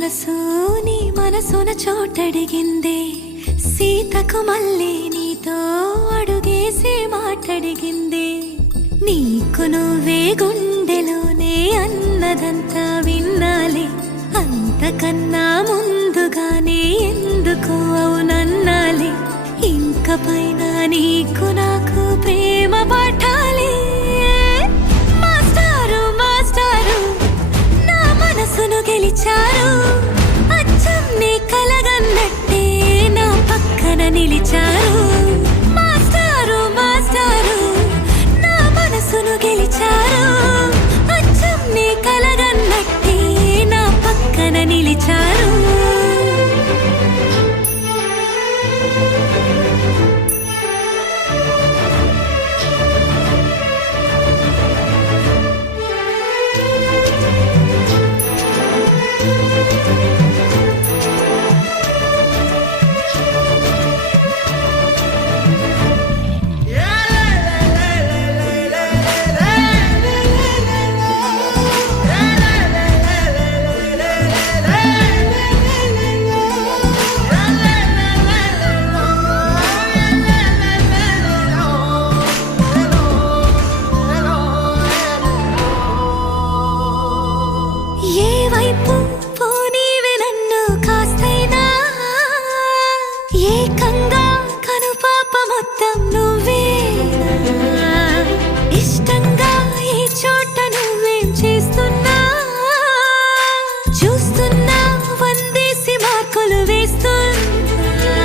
మనసు నీ మనసున చోటడిగిందే సీతకు మళ్ళీ నీతో అడుగేసి మాటడిగిందే నీకు నువ్వే గుండెలోనే అన్నదంతా విన్నాలే అంతకన్నా ముందుగానే ఎందుకు అవునన్నాలే ఇంక పైన నీకు నాకు ప్రేమ పాఠాలే మాస్టారు మాస్టారు నా మనసును గెలిచారు అచ్చం నీ కలగన్నట్టే నా పక్కన నిలిచారు మాస్టారు మాస్టారు నా మనసును గెలిచారు అచ్చం నీ కలగన్నట్టే నా పక్కన నిలిచారు ఏకంగా కనుపాప మొత్తం నువ్వేనా ఇష్టంగా ఈ చోట నువ్వేం చేస్తున్నా చూస్తున్నా వందేసి మార్కులు వేస్తున్నా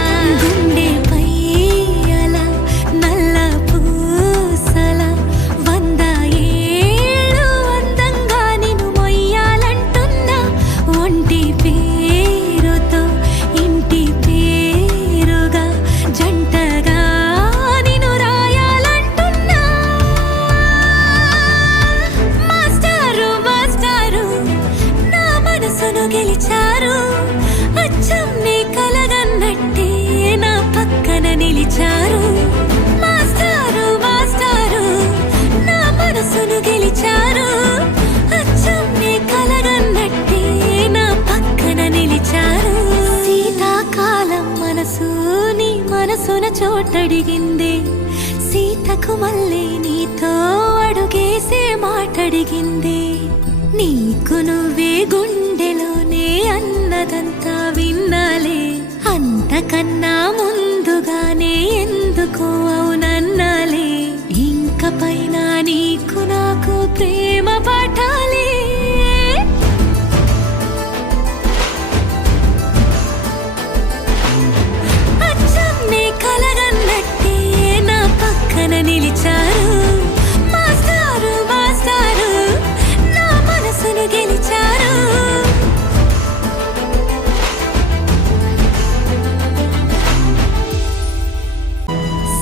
గుండెపై అలా నల్ల పూసల 100 ఏళ్ళు అందంగా నిన్ను మొయ్యాలంటున్నా ఒంటి పేరుతో ఇంటి జంటగా నిన్ను రాయాలంటున్నా మాస్టారు మాస్టారు నా మనసును గెలిచారు అచ్చం నీ కలగన్నట్టే నా పక్కన నిలిచారు మాస్టారు మాస్టారు నా మనసును గెలిచారు అచ్చం నీ కలగన్నట్టే నా పక్కన నిలిచారు శీతాకాలం మనసు మనసున చోటడిగిందే సీతకు మళ్ళీ నీతో అడుగేసే మాటడిగిందే నీకు నువ్వే గుండెలోనే అన్నదంతా విన్నాలే అంతకన్నా ముందుగానే ఎందుకు అవునన్నాలే ఇంక పైన నీకు నాకు ప్రేమ పాఠాలే కలగన్నట్టే నా పక్కన నిలిచారు మాస్టారు మాస్టారు నా మనసును గెలిచారు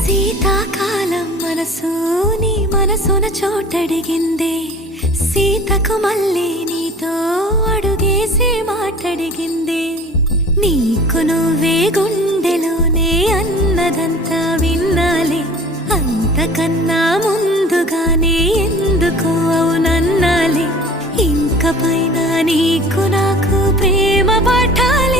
శీతాకాలం మనసు నీ మనసున చోటడిగిందే సీతకు మళ్ళీ నీతో అడుగేసి మాటడిగిందే నీకు నువ్వే గుండెలోనే అన్నదంతా విన్నాలే అంతకన్నా ముందుగానే ఎందుకు అవునన్నాలే ఇంక పైన నీకు నాకు ప్రేమ పాఠాలే